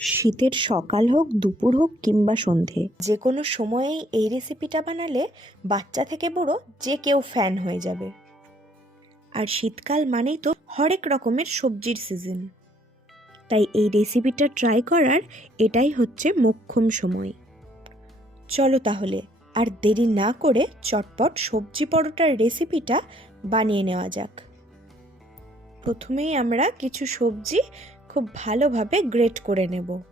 শীতের সকাল হোক, দুপুর হোক কিংবা সন্ধে। যে কোনো সময়েই এই রেসিপিটা বানালে বাচ্চা থেকে বুড়ো যে কেউ ফ্যান হয়ে যাবে। আর শীতকাল মানেই তো হরেক রকমের সবজির সিজন তাই এই রেসিপিটা ট্রাই করার এটাই হচ্ছে মোক্ষম সময়। চলো তাহলে, আর দেরি না করে চটপট সবজি পরোটার রেসিপিটা বানিয়ে নেওয়া যাক। প্রথমেই আমরা কিছু সবজি খুব ভালোভাবে গ্রেট করে নেব।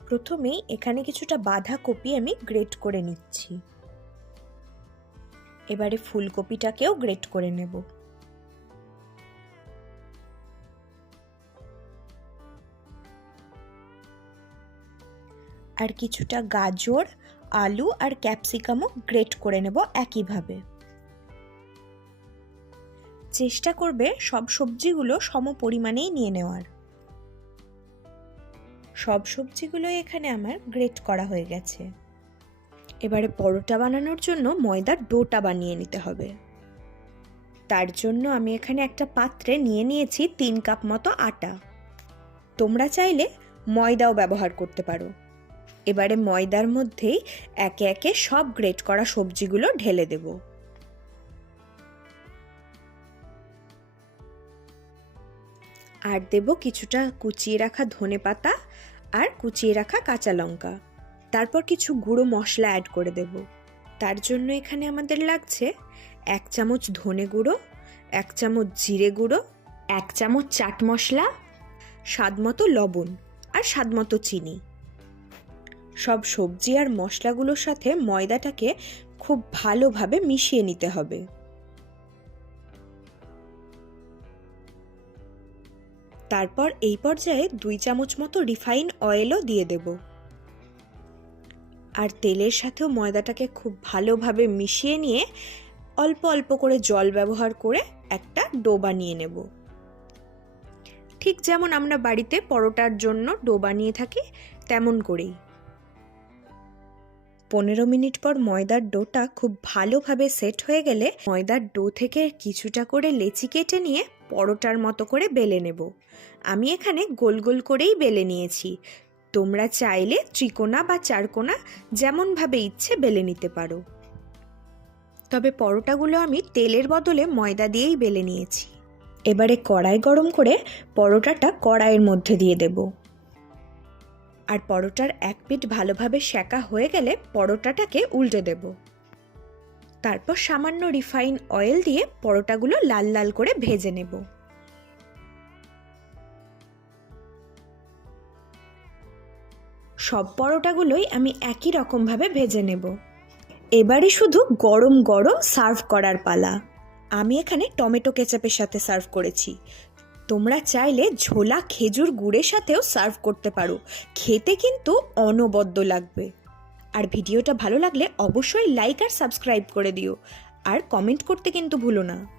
প্রথমেই এখানে কিছুটা বাঁধাকপি আমি গ্রেট করে নিচ্ছি। এবারে ফুলকপিটাকেও গ্রেট করে নেব। আর কিছুটা গাজর, আলু আর ক্যাপসিকামও গ্রেট করে নেব একইভাবে। চেষ্টা করবে সব সবজিগুলো সম পরিমাণেই নিয়ে নেওয়ার। সব সবজিগুলো এখানে আমার গ্রেট করা হয়ে গেছে। এবারে পরোটা বানানোর জন্য ময়দার ডোটা বানিয়ে নিতে হবে। তার জন্য আমি এখানে একটা পাত্রে নিয়ে নিয়েছি তিন কাপ মতো আটা। তোমরা চাইলে ময়দাও ব্যবহার করতে পারো। এবারে ময়দার মধ্যেই একে একে সব গ্রেট করা সবজিগুলো ঢেলে দেব। আর দেব কিছুটা কুচিয়ে রাখা ধনে পাতা আর কুচিয়ে রাখা কাঁচা লঙ্কা। তারপর কিছু গুঁড়ো মশলা অ্যাড করে দেব। তার জন্য এখানে আমাদের লাগছে এক চামচ ধনে গুঁড়ো, এক চামচ জিরে গুঁড়ো, এক চামচ চাট মশলা, স্বাদ মতো লবণ আর স্বাদ মতো চিনি। সব সবজি আর মশলাগুলোর সাথে ময়দাটাকে খুব ভালোভাবে মিশিয়ে নিতে হবে। তারপর এই পর্যায়ে দুই চামচ মতো রিফাইন অয়েলও দিয়ে দেব। আর তেলের সাথেও ময়দাটাকে খুব ভালোভাবে মিশিয়ে নিয়ে অল্প অল্প করে জল ব্যবহার করে একটা ডো বানিয়ে নেব। ঠিক যেমন আমরা বাড়িতে পরোটার জন্য ডো বানিয়ে থাকি, তেমন করেই। পনেরো মিনিট পর ময়দার ডোটা খুব ভালোভাবে সেট হয়ে গেলে ময়দার ডো থেকে কিছুটা করে লেচি কেটে নিয়ে পরোটার মতো করে বেলে নেব। আমি এখানে গোল গোল করেই বেলে নিয়েছি। তোমরা চাইলে ত্রিকোণা বা চারকোনা যেমনভাবে ইচ্ছে বেলে নিতে পারো। তবে পরোটাগুলো আমি তেলের বদলে ময়দা দিয়েই বেলে নিয়েছি। এবারে কড়াই গরম করে পরোটাটা কড়াইয়ের মধ্যে দিয়ে দেবো। আর পরোটার এক পিঠ ভালোভাবে সেকা হয়ে গেলে পরোটাটাকে উল্টে দেব। তারপর সামান্য রিফাইন অয়েল দিয়ে পরোটাগুলো লাল লাল করে ভেজে নেব। সব পরোটাগুলোই আমি একই রকমভাবে ভেজে নেব। এবারে শুধু গরম গরম সার্ভ করার পালা। আমি এখানে টমেটো কেচাপের সাথে সার্ভ করেছি। তোমরা চাইলে ঝোলা খেজুর গুড়ের সাথেও সার্ভ করতে পারো। খেতে কিন্তু অনবদ্য লাগবে। আর ভিডিওটা ভালো লাগলে অবশ্যই লাইক আর সাবস্ক্রাইব করে দিও। আর কমেন্ট করতে কিন্তু ভুলো না।